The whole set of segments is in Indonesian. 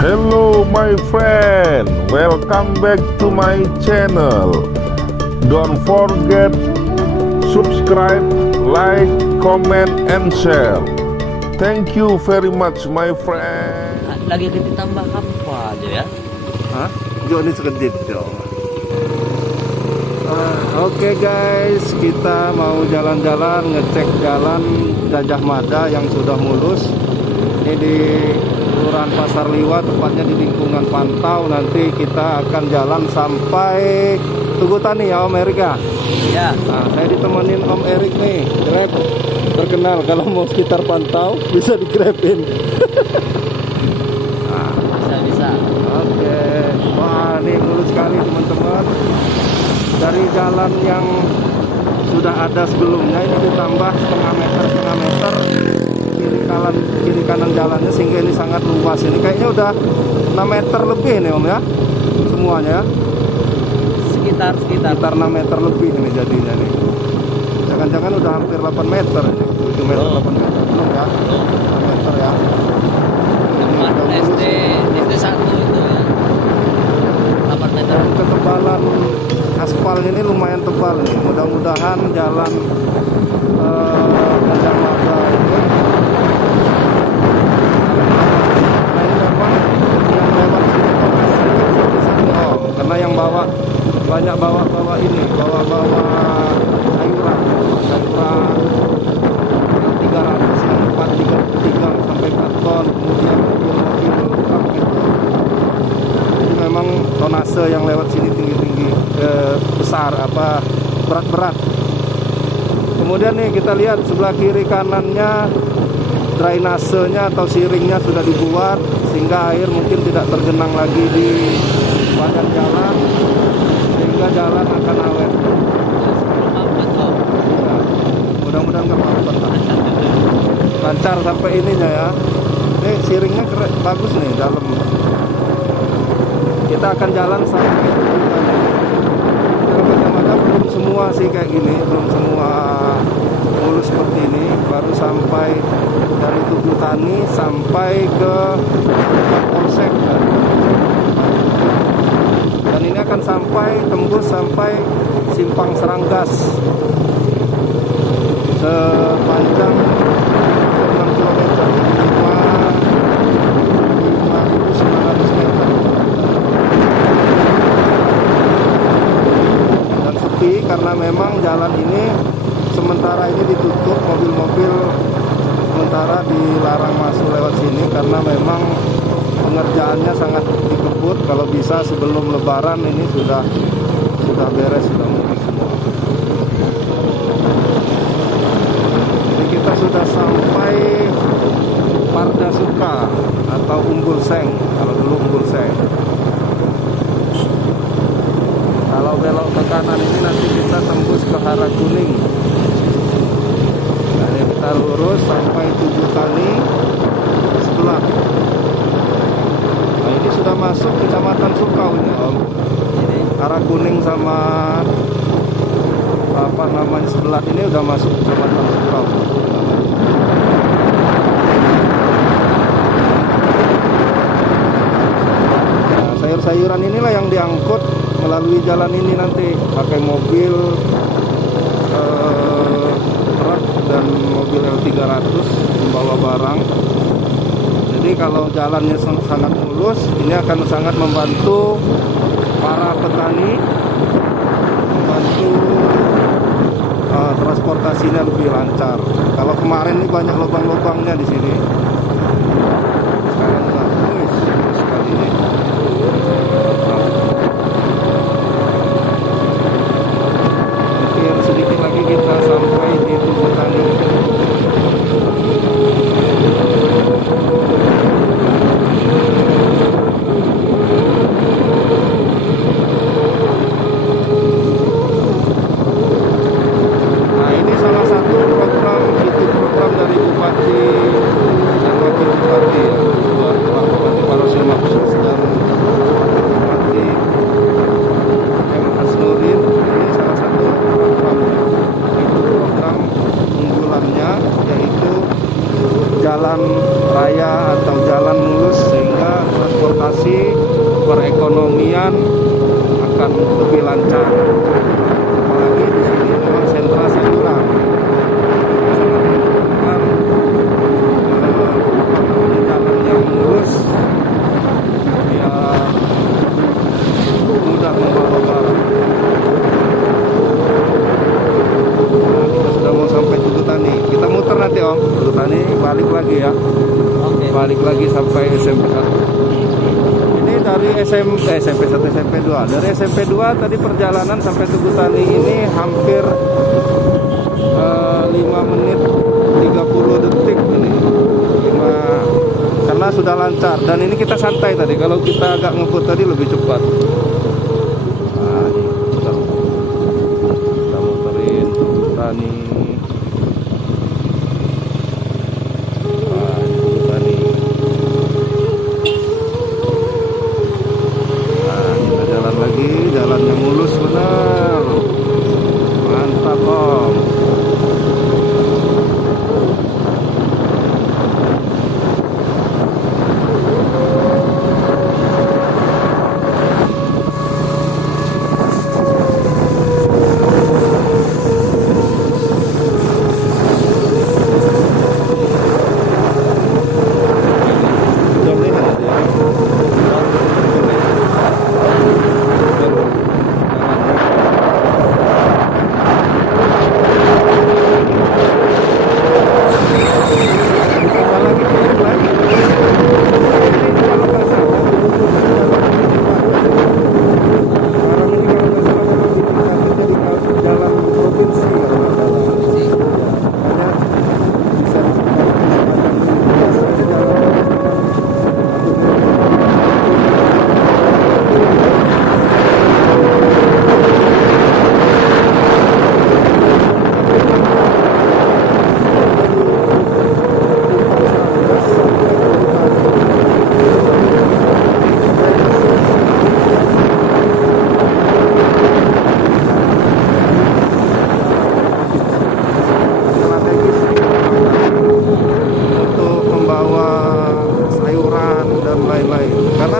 Hello my friend, welcome back to my channel. Don't forget subscribe, like, comment, and share. Thank you very much my friend. Lagi ditambah apa aja ya? Hah? Jo ini sekedip Jo. Oke guys, kita mau jalan-jalan ngecek jalan Gajah Mada yang sudah mulus. Ini di Kelurahan Pasar Liwa, tepatnya di lingkungan Pantau. Nanti kita akan jalan sampai Tugu Tani ya Om Erik ya. Ya. Nah, saya ditemenin Om Erik nih, Grab. Terkenal kalau mau sekitar Pantau bisa di Grabin. Bisa. Oke, wah ini mulus sekali teman-teman. Dari jalan yang sudah ada sebelumnya ini ditambah setengah meter kiri kanan jalannya, sehingga ini sangat luas. Ini kayaknya udah 6 meter lebih nih Om ya, semuanya. Sekitar 6 meter lebih ini jadinya nih. Jangan-jangan udah hampir 8 meter ini, 7 meter, 8 meter belum ya, 6 meter ya. depan SD 1 itu ya. 8 meter. Dan ketebalan aspalnya ini lumayan tebal nih. Mudah-mudahan jalan Gajah Mada ini, karena yang bawa banyak bawa sayuran 300 yang 3 sampai 4 ton, kemudian mobil truk gitu. Jadi memang tonase yang lewat sini tinggi-tinggi, besar, berat-berat. Kemudian nih kita lihat sebelah kiri kanannya drainasenya atau siringnya sudah dibuat, sehingga air mungkin tidak tergenang lagi di badan jalan, sehingga jalan akan awet. Ya, mudah-mudahan nggak apa-apa lah. Lancar sampai ininya ya. Ini siringnya keren, bagus nih dalam. Kita akan jalan sampai Gajah Mada. Belum semua sih kayak gini, belum semua mulus seperti ini. Baru sampai dari Tugu Tani sampai ke Polsek. Dan ini akan tembus sampai Simpang Seranggas sepanjang 6 km, 5.900 meter. Dan sepi karena memang jalan ini sementara ini ditutup, mobil-mobil sementara dilarang masuk lewat sini karena memang pengerjaannya sangat dikebut. Kalau bisa sebelum Lebaran ini sudah beres, sudah mulus semua. Jadi kita sudah sampai Pardasuka atau Umbul Seng, kalau dulu Umbul Seng. Kalau belok ke kanan ini nanti kita tembus ke Harakuning. Nah, ini kita lurus sampai Tugu Tani sebelah. Nah, ini sudah masuk Kecamatan Sukau ini Om. Ini Harakuning sama sebelah ini udah masuk Kecamatan Sukau. Nah, sayur-sayuran inilah yang diangkut melalui jalan ini nanti pakai mobil truk dan mobil L300 membawa barang. Jadi kalau jalannya sangat mulus, ini akan sangat membantu para petani, membantu transportasinya lebih lancar. Kalau kemarin ini banyak lubang-lubangnya di sini. Sekarang enggak, mulus sekali ini. Mungkin sedikit lagi kita sampai di Tugu Tani. Nah, ini salah satu program dari Bupati dan Wakil Bupati ya. Bupati Parosiono khusus dan Bupati M. Hasnuddin. Ini salah satu program, itu program unggulannya, yaitu jalan raya atau jalan mulus, sehingga transportasi transportasi, perekonomian akan lebih lancar. Apalagi di sini memang sentra sayuran. Jalan yang lurus biar mudah membawa barang. Nah, kita sudah mau sampai Tugu Tani. Kita muter nanti Om, Tugu Tani balik lagi ya. Oke. Balik lagi sampai SMP 1. Ini dari SMP 1 SMP 2. Dari SMP 2 tadi perjalanan sampai Tugu Tani ini hampir 5 menit 30 detik ini. Karena sudah lancar dan ini kita santai tadi. Kalau kita agak ngebut tadi lebih cepat. Nah, ini kita muterin Tugu Tani. Nah, ini Tugu Tani. Nah, kita jalan lagi, jalan yang mulus benar. Mantap Om.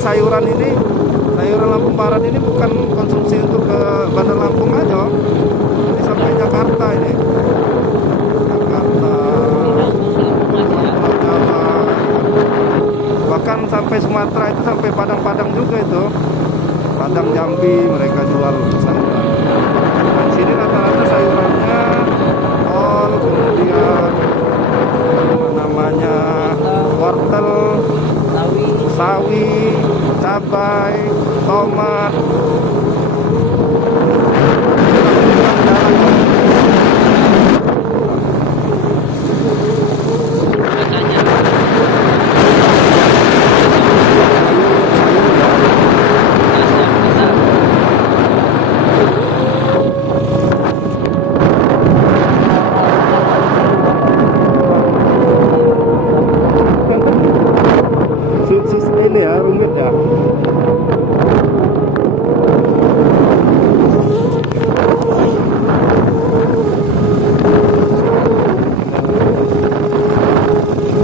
Sayuran ini, sayuran Lampung Barat ini bukan konsumsi untuk ke Bandar Lampung aja, ini sampai Jakarta ini, Jakarta, Jawa, bahkan sampai Sumatera itu sampai Padang-Padang juga itu, Padang Jambi mereka jual sayuran. Dan di sini rata-rata sayurannya kol, kemudian namanya wortel, sawi, cabai, tomat. Ini ya rumit ya.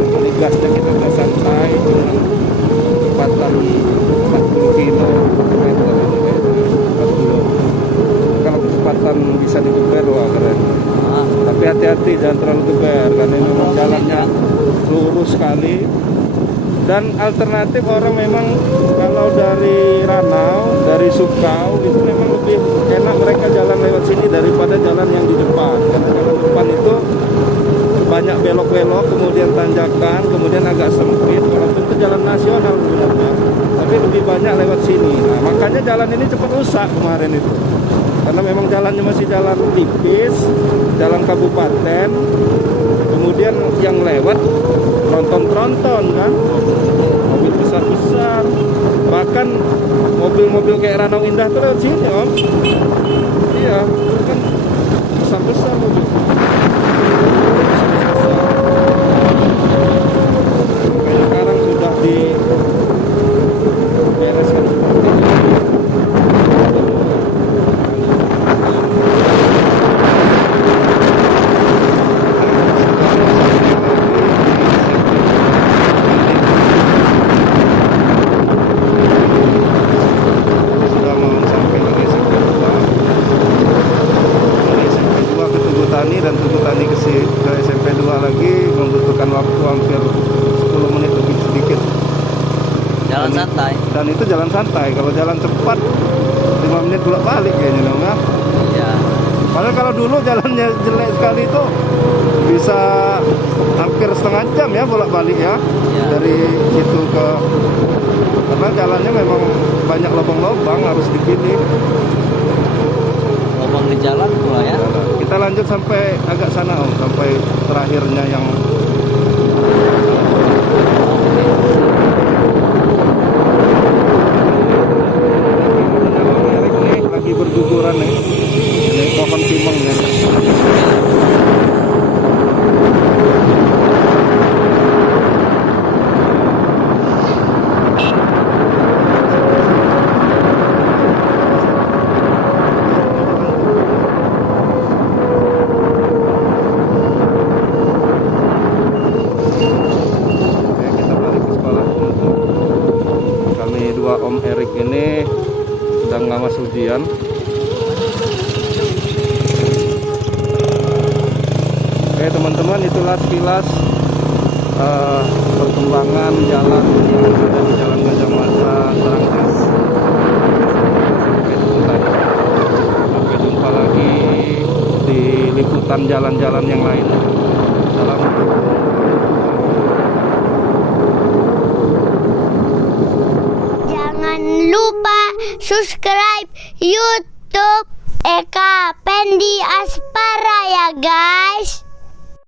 Ini gasnya kita udah santai dengan kecepatan 40 kilo meter ini, 40. Kalau kecepatan bisa digeber wah keren. Tapi hati-hati jangan terlalu geber karena ini memang jalannya lurus sekali. Dan alternatif orang memang kalau dari Ranau, dari Sukau itu memang lebih enak mereka jalan lewat sini daripada jalan yang di depan. Karena jalan depan itu banyak belok-belok, kemudian tanjakan, kemudian agak sempit. Walaupun itu jalan nasional sebenarnya, tapi lebih banyak lewat sini. Nah, makanya jalan ini cepat rusak kemarin itu. Karena memang jalannya masih jalan tipis, jalan kabupaten. Kemudian yang lewat tronton-tronton kan, mobil besar-besar, bahkan mobil-mobil kayak Ranau Indah tuh lewat sini Om. Iya, kan besar-besar mobil. Makanya sekarang sudah dibereskan seperti ini. waktu hampir 10 menit lebih sedikit. Jalan santai. Dan itu jalan santai. Kalau jalan cepat 5 menit bolak-balik kayaknya dong ya. Iya. Padahal kalau dulu jalannya jelek sekali itu bisa hampir setengah jam ya bolak-balik ya. Iya. Dari situ ke, karena jalannya memang banyak lubang-lubang, harus dipilih. Lubang di jalan pula ya. Kita lanjut sampai agak sana Om, sampai terakhirnya yang lagi berguguran nih. Ini pohon timang ya. Oke, kita balik ke sekolah. Kami dua Om Erik ini sedang ngawas ujian. Oke teman-teman, itulah sekilas perkembangan jalan yang ada di Jalan Gajah Mada Karangjas. Sampai jumpa lagi di liputan jalan-jalan yang lain. Salam. Jangan lupa subscribe YouTube Eka Pendi Aspara ya guys.